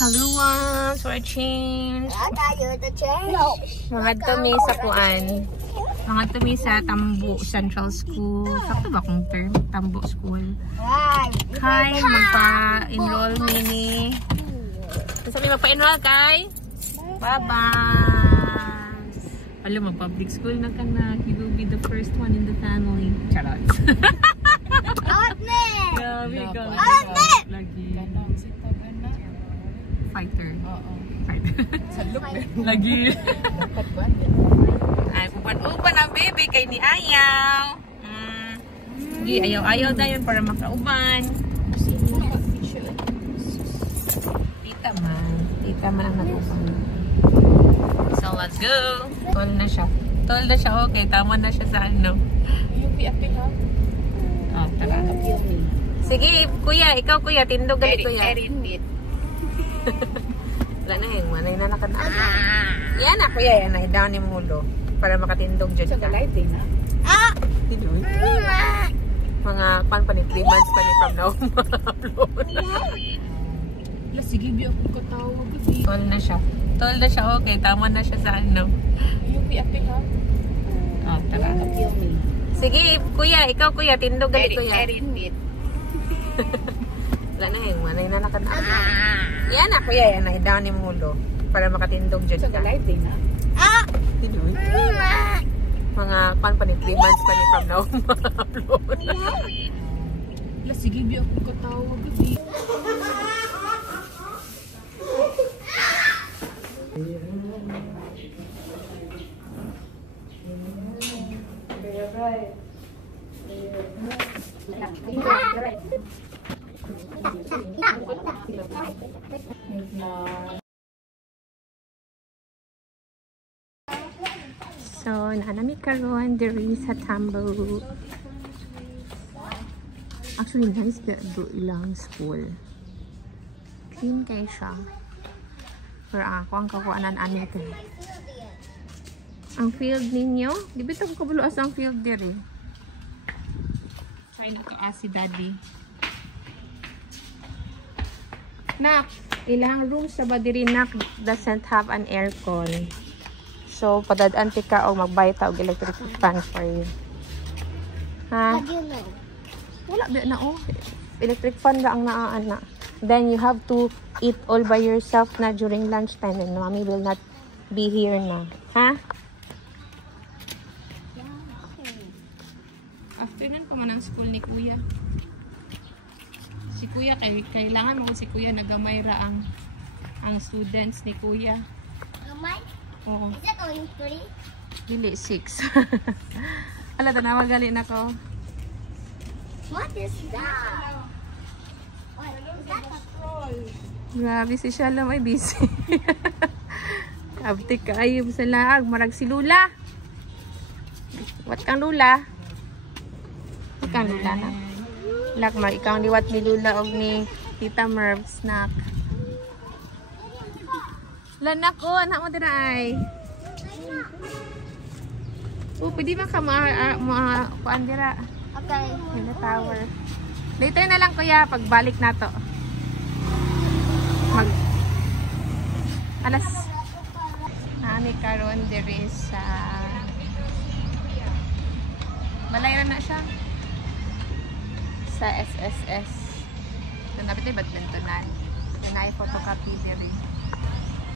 Kaluwas for a change. I got you the change. No. Mga tumi sa kuan. Mga tumi sa Tambo Central School. Sakto ba kung term? Tambo School. Right. Kay, magpa-enroll mini. Sabi magpa-enroll kay? Bye-bye. Alam mo, public school na ka na. He will be the first one in the family. Charot. Grabe ka. Lagi. Fighter. Fighter. Lagi. Ay, upan-upan ang baby kay ni Ayaw. Sige, ayaw-ayaw na yun para makauban. Tita man ang nag-upan. So, let's go. Tol na siya. Okay, tama na siya sa ano. Yung piapin ha? Oh, tara. Sige, kuya. Ikaw, kuya. Tindog galit, kuya. Wala na yung manay na nakataas. Yan na, kuya. Yan na. Down yung mulo. Para makatindog dyan ka. Sa lighting ha? Tinuy. Mga pan pa ni 3 months pa ni from now. Sige, bi ako katawag. Tol na siya. Okay, tama na siya sa ano. Yung piapin ha? Oh, tara. Sige, kuya. Ikaw, kuya. Tindog galit, kuya. Wala na yung manay na nakataas. Yan na, kuya. Yan na. Down yung mulo. Para makatindog dyan ka. Sa lighting ha? Tinuy. Mga pan pa ni 3 months pa ni from now. Sige, bi ako katawag. So, nanami karon diri sa Tambo. Actually, nice do ilang school. Clean kay siya. Pero ako ang kakuanan ani ito. Ang field ninyo, di ba ito kabuloas ang field diri? Try na to ask si daddy. Nak, ilang rooms sa ba diri nak doesn't have an aircon. So, padadaan ka o magbayad ta og electric fan for you. Ha? How do you know? Wala ba na oh. Electric fan na ang naaan na. Then you have to eat all by yourself na during lunchtime and mommy will not be here na. Ha? Afternoon pa man ang school ni kuya. Si kuya, kailangan mo si kuya nagamay ra ang students ni kuya. Gamay? Oo. Is that only 3? Dili, 6. Ala, tanawa gali na ko. What is that? What is that? Grabe si Shalom ay busy. Abtik ka ayub sa laag. Marag si Lula. What kang Lula? What kang Lula na? Lakmar, ikaw ang liwat ni Lula o ni Tita Merv snack. Lanak ko, anak mo dira ay. Pwede ba ka kuan dira? Okay. In the tower. Later na lang kuya, pagbalik na to. Alas. Nani karon diri sa Balayran na siya. Sa SSS. So, nabitay badmintonan. Yung na-photocopy diri.